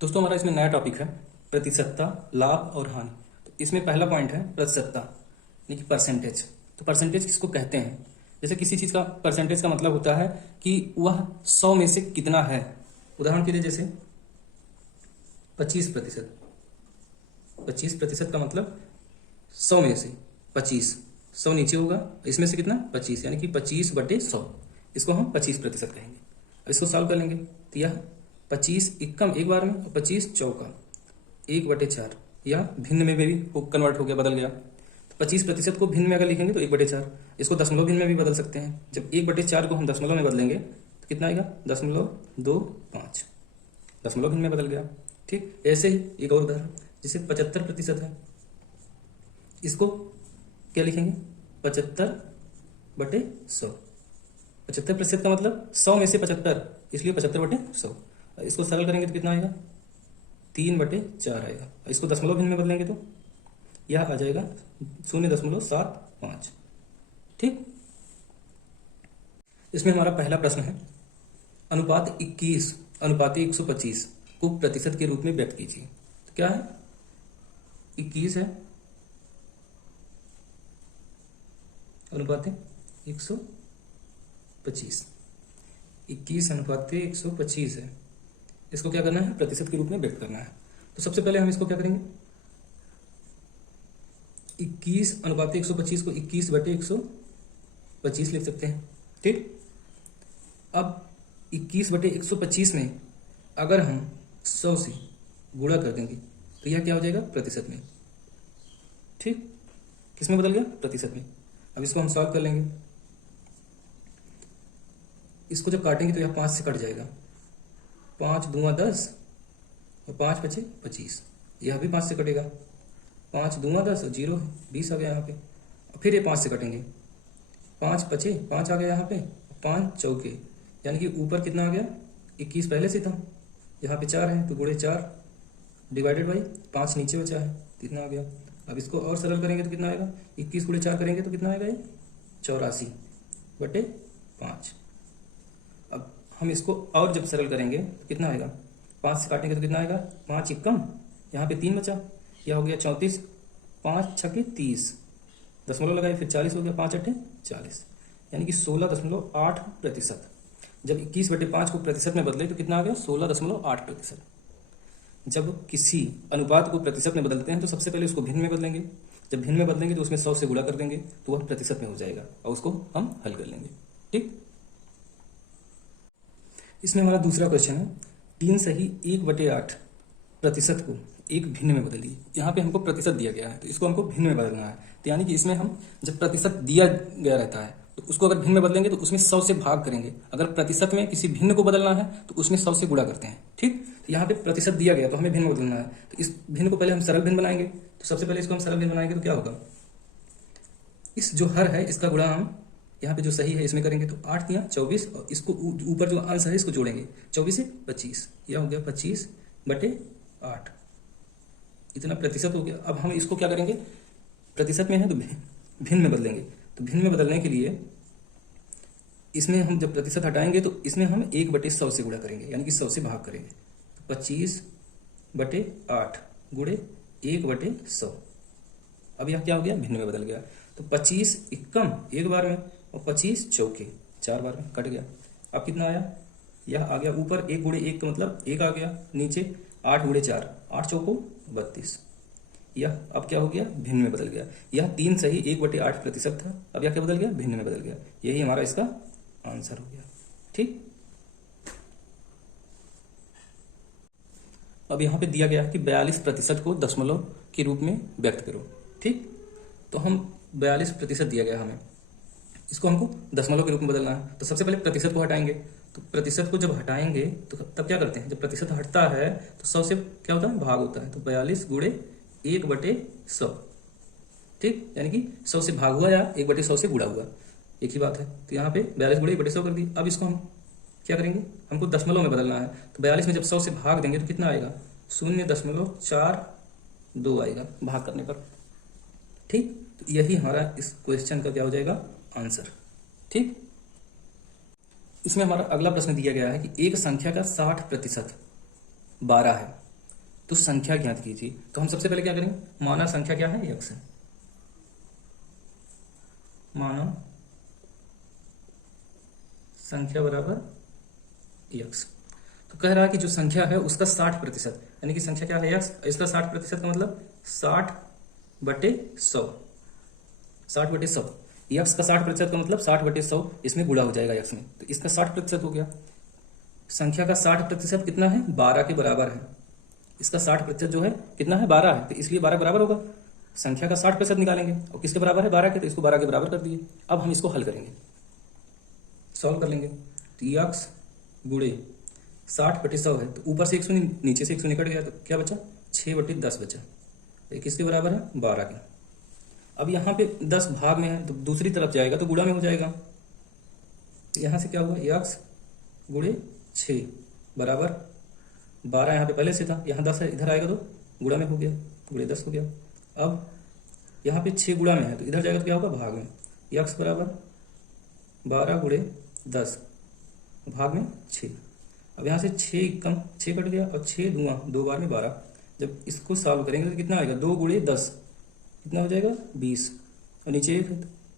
दोस्तों हमारा इसमें नया टॉपिक है प्रतिशतता, लाभ और हानि। तो इसमें पहला पॉइंट है प्रतिशतता यानी कि परसेंटेज। तो परसेंटेज किसको कहते हैं? जैसे किसी चीज का परसेंटेज का मतलब होता है कि वह 100 में से कितना है। उदाहरण के लिए जैसे 25%। 25% का मतलब 100 में से 25, 100 नीचे होगा, इसमें से कितना 25 यानी कि 25/100। इसको हम 25% कहेंगे। अब इसको सॉल्व कर लेंगे तो यह 25 इक्कम एक बार में और 25 चौका 1/4, या भिन्न में भी कन्वर्ट हो गया, बदल गया। तो 25% को भिन्न में अगर लिखेंगे तो 1/4। इसको दशमलव भिन्न में भी बदल सकते हैं। जब 1/4 को हम दशमलव में बदलेंगे तो कितना आएगा 0.25। दशमलव भिन्न में बदल गया। ठीक, ऐसे ही एक और उदाहरण जैसे 75% है, इसको क्या लिखेंगे 75/100। 75% का मतलब 100 में से 75, इसलिए 75/100। इसको सरल करेंगे तो कितना आएगा 3/4 आएगा। इसको दशमलव भिन्न में बदलेंगे तो यह आ जाएगा 0.75। ठीक, इसमें हमारा पहला प्रश्न है अनुपात 21 अनुपात 125 को प्रतिशत के रूप में व्यक्त कीजिए। तो क्या है 21 है अनुपात 125, 21 अनुपात 125 है। इसको क्या करना है प्रतिशत के रूप में व्यक्त करना है। तो सबसे पहले हम इसको क्या करेंगे 21 अनुपात 125 को 21/125 लिख सकते हैं। ठीक, अब 21/125 में अगर हम 100 से गुणा कर देंगे तो यह क्या हो जाएगा प्रतिशत में। ठीक, किसमें बदल गया प्रतिशत में। अब इसको हम सॉल्व कर लेंगे। इसको जब काटेंगे तो यह 5 से कट जाएगा, 5 दूना 10 और 5 बचे 25। यह भी 5 से कटेगा, 5 दूना 10 और 0 20 आ गया यहाँ पे। और फिर ये 5 से कटेंगे, 5 बचे 5 आ गया यहाँ पे, 5 चौके यानी कि ऊपर कितना आ गया 21 पहले से था, यहाँ पे 4 है तो गुणे 4 डिवाइडेड बाई 5 नीचे बचा है, कितना आ गया। अब इसको और सरल करेंगे तो कितना आएगा 21 गुणे 4 करेंगे तो कितना आएगा ये 84/5। अब हम इसको और जब सरल करेंगे तो कितना आएगा 5 से काटेंगे तो कितना आएगा 5 इक्कम, यहाँ पे 3 बचा, यह हो गया 34, 5 छके 30, दशमलव लगाए फिर 40 हो गया, 5 अट्ठे 40 यानी कि 16.8%। जब 21/5 को प्रतिशत में बदले तो कितना आ गया 16.8%। जब किसी अनुपात को प्रतिशत में बदलते हैं तो सबसे पहले उसको भिन्न में बदलेंगे। जब भिन्न में बदलेंगे तो उसमें 100 से गुणा कर देंगे तो वह प्रतिशत में हो जाएगा और उसको हम हल कर लेंगे। ठीक, इसमें हमारा दूसरा क्वेश्चन है 3 सही 1/8 प्रतिशत को एक भिन्न में बदलिए। यहाँ पे हमको प्रतिशत दिया गया है तो इसको हमको भिन्न में बदलना है। तो यानी कि इसमें हम जब प्रतिशत दिया गया रहता है तो उसको अगर भिन्न में बदलेंगे तो उसमें 100 से भाग करेंगे। अगर प्रतिशत में किसी भिन्न को बदलना है तो उसमें 100 से गुणा करते हैं। ठीक, तो यहाँ पे प्रतिशत दिया गया तो हमें भिन्न बदलना है। तो इस भिन्न को पहले हम सरल भिन्न बनाएंगे। तो सबसे पहले इसको हम सरल भिन्न बनाएंगे तो क्या होगा, इस जो हर है इसका गुणा हम यहाँ पे जो सही है इसमें करेंगे तो 8 या 24 और इसको ऊपर जो अंश है इसको जोड़ेंगे 24 से 25, यह हो गया 25/8, इतना प्रतिशत हो गया। अब हम इसको क्या करेंगे प्रतिशत में है तो भिन्न में बदलेंगे। तो भिन्न में बदलने के लिए इसमें हम जब प्रतिशत हटाएंगे तो इसमें हम 1/100 से गुणा करेंगे यानी कि 100 से भाग करेंगे। तो 25/8 गुणे 1/100। अब यह क्या हो गया भिन्न में बदल गया। तो 25 इक्कम एक बार में और 25 चौके 4 बार में कट गया। अब कितना आया, यह आ गया ऊपर 1 गुणे 1 का मतलब 1 आ गया, नीचे 8 गुणे 4 8 चौको 32। यह अब क्या हो गया भिन्न में बदल गया। यह 3 सही 1/8 प्रतिशत था, अब यह क्या बदल गया भिन्न में बदल गया। यही हमारा इसका आंसर हो गया। ठीक, अब यहाँ पे दिया गया है कि 42% को दशमलव के रूप में व्यक्त करो। ठीक, तो हम 42% दिया गया हमें, इसको हमको दशमलव के रूप में बदलना है। तो सबसे पहले प्रतिशत को हटाएंगे। तो प्रतिशत को जब हटाएंगे तो तब क्या करते हैं, जब प्रतिशत हटता है तो 100 से क्या होता है भाग होता है। तो 42 गुणे 1/100। ठीक, यानी कि 100 से भाग हुआ या 1/100 से गुणा हुआ, एक ही बात है। तो यहाँ पे 42 गुणे 1/100 कर दी। अब इसको हम क्या करेंगे, हमको दशमलव में बदलना है। तो 42 में जब 100 से भाग देंगे तो कितना आएगा 0.42 आएगा भाग करने पर। ठीक, तो यही हमारा इस क्वेश्चन का क्या हो जाएगा आंसर। ठीक, इसमें हमारा अगला प्रश्न दिया गया है कि एक संख्या का 60% 12 है तो संख्या ज्ञात कीजिए। तो हम सबसे पहले क्या करेंगे, माना संख्या क्या है, यक्स है। माना संख्या बराबर यक्स। तो कह रहा है कि जो संख्या है उसका 60%, यानी कि संख्या क्या है यक्स, इसका 60% का मतलब 60/100। 60/100 यक्स का 60% का मतलब 60/100 इसमें गुणा हो जाएगा यक्स में, तो इसका 60% हो गया। संख्या का 60% कितना है, 12 के बराबर है। इसका 60% जो है कितना है, 12 है, तो इसलिए 12 बराबर होगा। संख्या का 60% निकालेंगे और किसके बराबर है, 12 के, तो इसको 12 के बराबर कर दिए। अब हम इसको हल करेंगे, सॉल्व कर लेंगे। तो यक्स गुणे 60/100 है, तो ऊपर से 100 नीचे से 100 निकट गया, तो क्या बचा, 6/10 बचा। ये किसके बराबर है, 12 के। अब यहाँ पे 10 भाग में है, तो दूसरी तरफ जाएगा तो गुणा में हो जाएगा। तो यहाँ से क्या हुआ, यक्स गुणे 6 बराबर 12, यहाँ पे पहले से था, यहाँ 10 है, इधर आएगा तो गुणा में हो गया, गुणे 10 हो गया। अब यहाँ पे 6 गुणा में है, तो इधर जाएगा तो क्या होगा, भाग में। यक्स बराबर 12 गुणे 10 भाग में 6। अब यहाँ से 6 कम 6 कट गया, और 6 दूना 2 बार में 12। जब इसको सॉल्व करेंगे तो कितना आएगा, 2 गुणे 10 कितना हो जाएगा, 20। और नीचे एक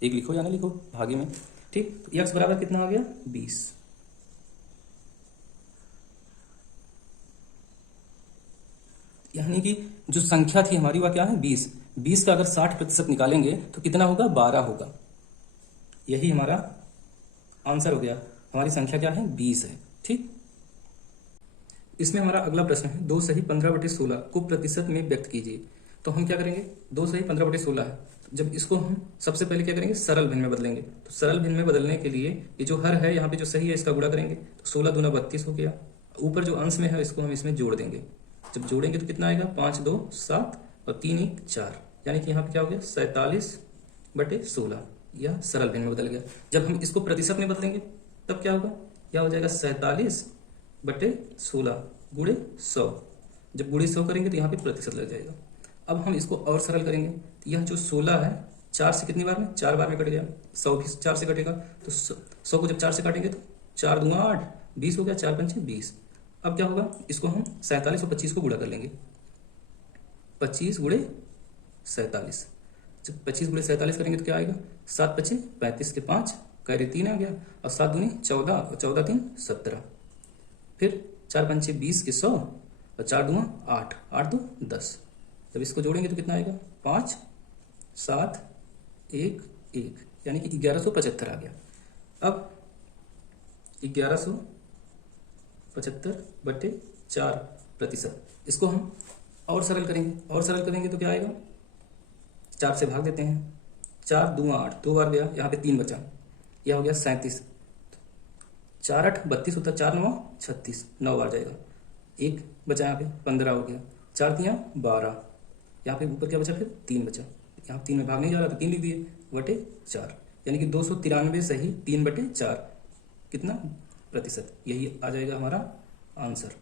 लिखो या ना लिखो भागे में, ठीक। तो यक्स बराबर कितना आ गया, 20। यानी कि जो संख्या थी हमारी वह क्या है, 20। 20 का अगर 60% निकालेंगे तो कितना होगा, 12 होगा। यही हमारा आंसर हो गया। हमारी संख्या क्या है, 20 है, ठीक। इसमें हमारा अगला प्रश्न है, 2 सही 15/16 को प्रतिशत में व्यक्त कीजिए। तो हम क्या करेंगे, 2 सही 15/16 है, जब इसको हम सबसे पहले क्या करेंगे, सरल भिन्न में बदलेंगे। तो सरल भिन्न में बदलने के लिए ये जो हर है यहाँ पे जो सही है इसका गुणा करेंगे, तो 16 दूना 32 हो गया। ऊपर जो अंश में है इसको हम इसमें जोड़ देंगे। जब जोड़ेंगे तो कितना आएगा, 5 2 7 और 3 1 4, यानी कि यहाँ पे क्या हो गया, 47/16। यह सरल भिन्न में बदल गया। जब हम इसको प्रतिशत में बदलेंगे तब क्या होगा, यह हो जाएगा 47/16 गुणे 100। जब गुणे 100 करेंगे तो यहाँ पे प्रतिशत लग जाएगा। अब हम इसको और सरल करेंगे, तो यह जो 16 है 4 से कितनी बार में, 4 बार में कट गया। 100 भी 4 से कटेगा, तो 100 को जब 4 से काटेंगे तो 4 दूना 8, 20 हो गया, 4 पंचे 20। अब क्या होगा, इसको हम 47 और 25 को गुणा कर लेंगे। 25 गुणे 47, जब 25 गुणे 47 करेंगे तो क्या आएगा, 7 पचे 35 के 5 कैरी 3 आ गया, और 7 दूनी 14 और 14 3 17। फिर 4 पंचे 20 के 100 और 4 दूना 8, 8 2 10। जब इसको जोड़ेंगे तो कितना आएगा, 5 7 1 1, यानी कि 1175 आ गया। अब 1175/4%, इसको हम और सरल करेंगे। और सरल करेंगे तो क्या आएगा, 4 से भाग देते हैं, 4 दूना 8, 2 बार गया, यहाँ पे 3 बचा, यह हो गया 37। 4 8 32 होता, 4 9 36, 9 बार जाएगा, 1 बचा, यहाँ पे 15 हो गया, 4 3 12, यहाँ पे ऊपर क्या बचा, फिर 3 बचा, यहाँ 3 में भाग नहीं जा रहा तो 3 लिख दिए, बटे 4, यानी कि 293 सही 3/4 कितना प्रतिशत, यही आ जाएगा हमारा आंसर।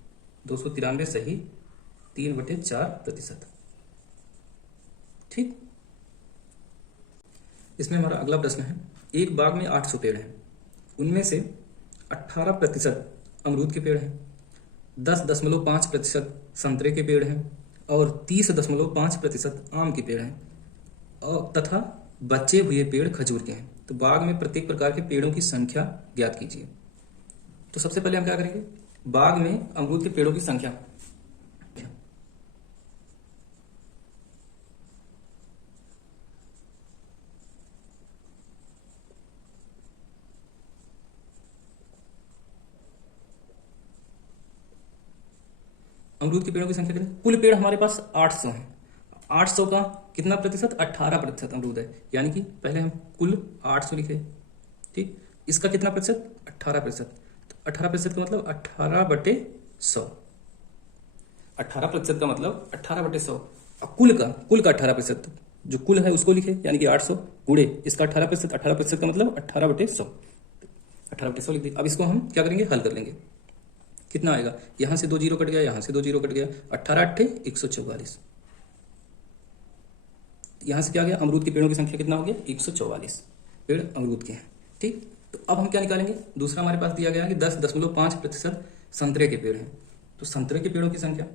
293 सही 3/4%, ठीक। इसमें हमारा अगला प्रश्न है, एक बाग में 800 पेड़ हैं, उनमें से 18% अमरूद के पेड़ हैं, 10.5% संतरे के पेड़ हैं, और 30.5% आम के पेड़ हैं, और तथा बचे हुए पेड़ खजूर के हैं। तो बाग में प्रत्येक प्रकार के पेड़ों की संख्या ज्ञात कीजिए। तो सबसे पहले हम क्या करेंगे, बाग में अमरूद के पेड़ों की संख्या, अमरूद के पेड़ों की संख्या कितनी, कुल पेड़ हमारे पास 800 हैं। 800 का कितना प्रतिशत, 18% अमरूद है, यानी कि पहले हम कुल 800 लिखे, ठीक। इसका कितना प्रतिशत, 18%, तो 18% का मतलब 18/100। 18% का मतलब 18/100, और कुल का 18%, जो कुल है उसको लिखे, यानी कि 800 गुणे इसका 18%, 18% का मतलब 18/100, 18/100 लिख दिया। अब इसको हम क्या करेंगे, हल कर लेंगे। कितना आएगा, यहां से 2 जीरो कट गया, यहां से 2 जीरो कट गया, 18 8 144। यहां से क्या गया, अमरूद के पेड़ों की संख्या कितना हो गया, 144 पेड़ अमरूद के हैं, ठीक। तो अब हम क्या निकालेंगे, दूसरा हमारे पास दिया गया कि 10.5% संतरे के पेड़ हैं। तो संतरे के पेड़ों की संख्या,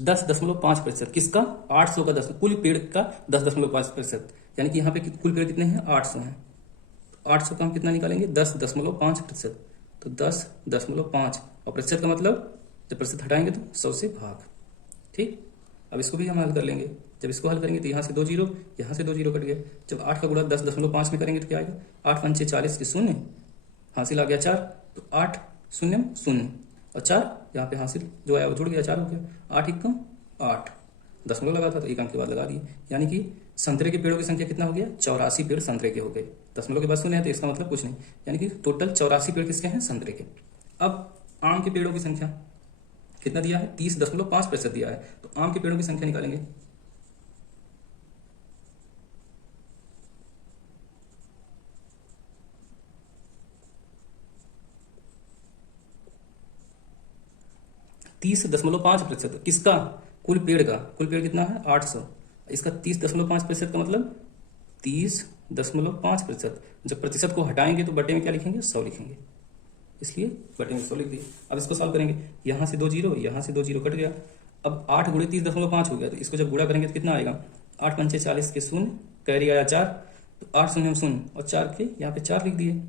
10.5%। किसका? 800 का 10, कुल पेड़ का 10.5%। यानी कि यहाँ पे कुल पेड़ कितने हैं? 800 हैं। 800 का हम कितना निकालेंगे? 10.5%। तो 10.5 और प्रतिशत का मतलब जब प्रतिशत हटाएंगे तो 100 से भाग। ठीक, अब इसको भी हम हल कर लेंगे। जब इसको हल करेंगे तो यहाँ से 2 जीरो, यहाँ से 2 जीरो कट गया। जब 8 का गुणा 10.5 में करेंगे तो क्या आएगा? 8 पंचे 40 के शून्य, हासिल आ गया 4, तो 8 शून्य शून्य और 4 यहाँ पे हासिल जो आया वो जुड़ गया, 4 हो गया। 8 एकम 8, दशमलव लगा था तो एक अंक के बाद लगा दिए। यानी कि संतरे के पेड़ों की संख्या कितना हो गया? 84 पेड़ संतरे के हो गए। दशमलव के बाद शून्य है तो इसका मतलब कुछ नहीं, यानी कि टोटल 84 पेड़ किसके हैं? संतरे के। अब आम के पेड़ों की संख्या कितना दिया है? 30.5% दिया है। तो आम के पेड़ों की संख्या निकालेंगे। तीस दशमलव 5%। किसका? कुल पेड़ का। कुल पेड़ कितना है? 800। इसका 30.5% का मतलब 30.5%। जब प्रतिशत को हटाएंगे तो बटे में क्या लिखेंगे? 100 लिखेंगे, इसलिए बटे में 100 लिख दिए। अब इसको सॉल्व करेंगे। यहाँ से 2 जीरो, यहाँ से 2 जीरो कट गया। अब 8 गुणे 30.5 हो गया, तो इसको जब गुणा करेंगे तो कितना आएगा? 8 पंचे 40 के शून्य, कैरी आया 4, तो 8 शून्य शून्य और 4 के यहाँ पे 4 लिख दिए।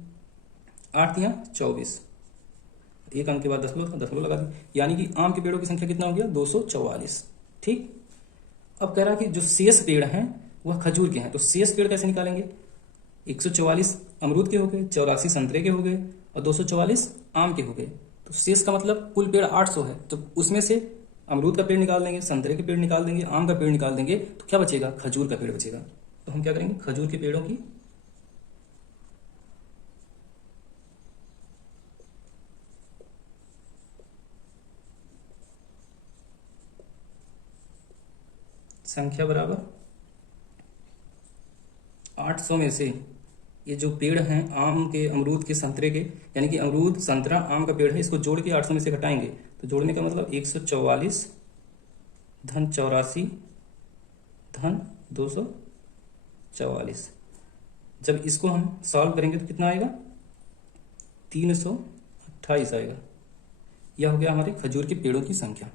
8 यहाँ 24, एक अंक के बाद दशमलव था, दशमलव लगा दी। यानी कि आम के पेड़ों की संख्या कितना हो गया? 244। ठीक, अब कह रहा है कि जो शेष पेड़ हैं वह खजूर के हैं। तो शेष पेड़ कैसे निकालेंगे? 144 अमरूद के हो गए, 84 संतरे के हो गए और 244 आम के हो गए। तो शेष का मतलब कुल पेड़ 800 है, तो उसमें से अमरूद का पेड़ निकाल देंगे, संतरे के पेड़ निकाल देंगे, आम का पेड़ निकाल देंगे, तो क्या बचेगा? खजूर का पेड़ बचेगा। तो हम क्या करेंगे? खजूर के पेड़ों की संख्या बराबर 800 में से ये जो पेड़ हैं आम के, अमरूद के, संतरे के, यानी कि अमरूद, संतरा, आम का पेड़ है, इसको जोड़ के 800 में से घटाएंगे। तो जोड़ने का मतलब 144 धन 84 धन 244। जब इसको हम सॉल्व करेंगे तो कितना आएगा? 328 आएगा। यह हो गया हमारे खजूर के पेड़ों की संख्या।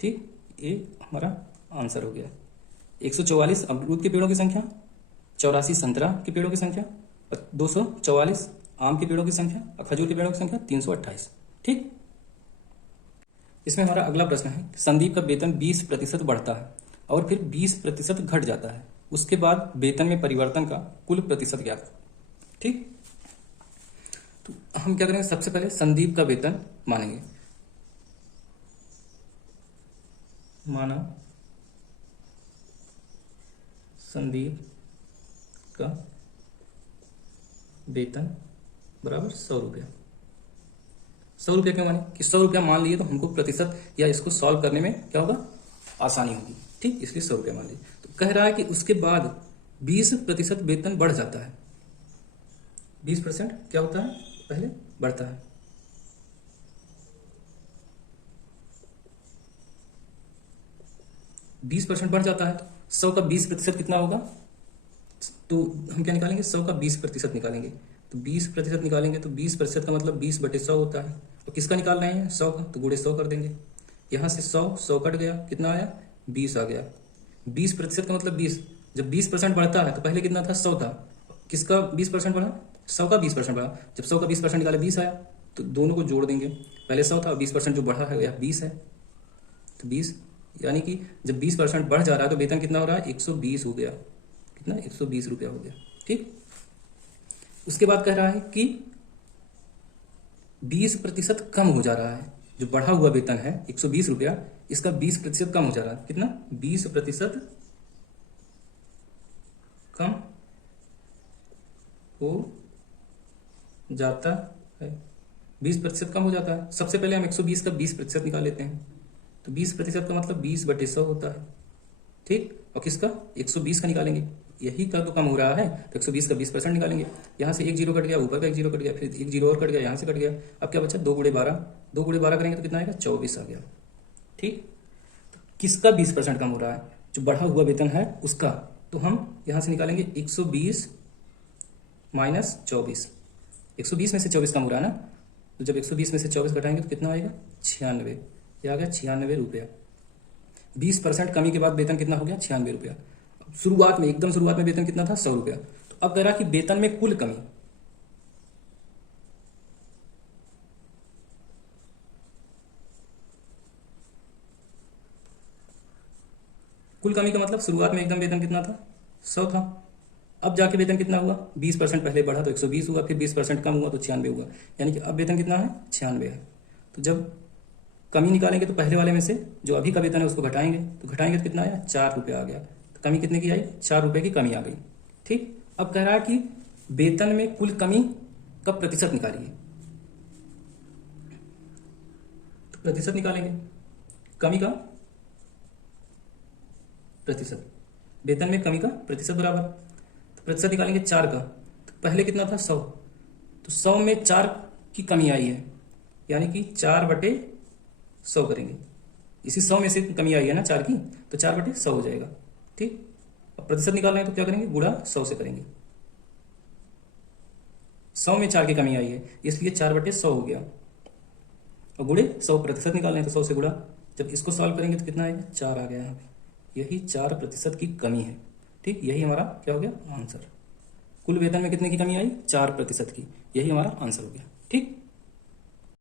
ठीक, ये हमारा आंसर हो गया। 144 अमरूद के पेड़ों की संख्या, 84 संतरा के पेड़ों की संख्या और 244 आम के पेड़ों की संख्या और खजूर के पेड़ों की संख्या 328। ठीक, इसमें हमारा अगला प्रश्न है, संदीप का वेतन 20% बढ़ता है और फिर 20% घट जाता है, उसके बाद वेतन में परिवर्तन का कुल प्रतिशत ज्ञात। ठीक, तो हम क्या करेंगे? सबसे पहले संदीप का वेतन मानेंगे। माना संदीप का वेतन बराबर 100 रुपया। 100 रुपया क्यों माने? कि 100 रुपया मान लिए तो हमको प्रतिशत या इसको सॉल्व करने में क्या होगा? आसानी होगी। ठीक, इसलिए 100 रुपया मान लिए। तो कह रहा है कि उसके बाद 20% वेतन बढ़ जाता है। 20% क्या होता है? पहले बढ़ता है। बीस परसेंट बढ़ जाता है तो 100 का 20% कितना होगा? तो हम क्या निकालेंगे? 100 का 20% निकालेंगे। तो 20% निकालेंगे तो 20% का मतलब 20/100 होता है। और किसका निकाल रहे हैं? 100 का, तो गुणे 100 कर देंगे। यहाँ से 100 कट गया, कितना आया? 20 आ गया। 20% का मतलब 20। जब 20% बढ़ता है तो पहले कितना था? 100 था। किसका 20% बढ़ा? 100 का 20% बढ़ा। जब 100 का 20% निकाले 20 आया, तो दोनों को जोड़ देंगे। पहले 100 था और 20% जो बढ़ा है यह 20 है, तो 20, यानी कि जब 20% बढ़ जा रहा है तो वेतन कितना हो रहा है? 120 हो गया। कितना? 120 रुपया हो गया। ठीक, उसके बाद कह रहा है कि 20% कम हो जा रहा है। जो बढ़ा हुआ वेतन है 120 रुपया, इसका 20% कम हो जा रहा है। कितना? 20% कम हो जाता है। 20% कम हो जाता है। सबसे पहले हम 120 का 20% निकाल लेते हैं। तो 20% का मतलब 20/100 होता है। ठीक, और किसका? 120 का निकालेंगे। यही का तो कम हो रहा है तो 120 का 20% निकालेंगे। यहाँ से एक जीरो कट गया, ऊपर का एक जीरो कट गया, फिर एक जीरो और कट गया, यहाँ से कट गया। अब क्या बचा? 2 गुणे 12। 2 गुणे 12 करेंगे तो कितना आएगा? 24 आ गया। ठीक, तो किसका 20% कम हो रहा है? जो बढ़ा हुआ वेतन है उसका। तो हम यहाँ से निकालेंगे 120 माइनस 24। 120 में से 24 कम हो रहा है ना, तो जब 120 में से 24 घटाएंगे तो कितना आएगा? 96। ये आ गया 96 रुपया। 20% कमी के बाद वेतन कितना हो गया? 96 रुपया। शुरुआत में, एकदम शुरुआत में वेतन कितना था? 100 रुपया। तो अब कह रहा कि वेतन में कुल कमी, कुल कमी का मतलब शुरुआत में एकदम वेतन कितना था? 100 था। अब जाके वेतन कितना हुआ? 20% पहले बढ़ा तो 120 हुआ, फिर 20% कम हुआ तो 96 हुआ, यानी कि अब वेतन कितना है? 96 है। तो जब कमी निकालेंगे तो पहले वाले में से जो अभी का वेतन है उसको घटाएंगे, तो घटाएंगे तो कितना आया? 4 रुपया आ गया। तो कमी कितने की आई? 4 रुपये की कमी आ गई। ठीक। अब कह रहा है कि वेतन में कुल कमी का प्रतिशत निकालिए। तो प्रतिशत निकालेंगे, कमी का प्रतिशत, वेतन में कमी का प्रतिशत बराबर, तो प्रतिशत निकालेंगे 4 का। तो पहले कितना था? 100। तो 100 में 4 की कमी आई है, यानी कि 4/100 करेंगे। इसी 100 में से कमी आई है ना 4 की, तो 4/100 हो जाएगा। ठीक। अब प्रतिशत निकालना है तो क्या करेंगे? गुणा 100 से करेंगे। 100 में 4 की कमी आई है, इसलिए 4/100 हो गया। और गुणे 100, प्रतिशत निकालना है तो 100 से गुणा। जब इसको सॉल्व करेंगे तो कितना आएगा? 4 आ गया यहाँ पे। यही 4% की कमी है। ठीक। यही हमारा क्या हो गया? आंसर। कुल वेतन में कितने की कमी आई? 4% की। यही हमारा आंसर हो गया। ठीक।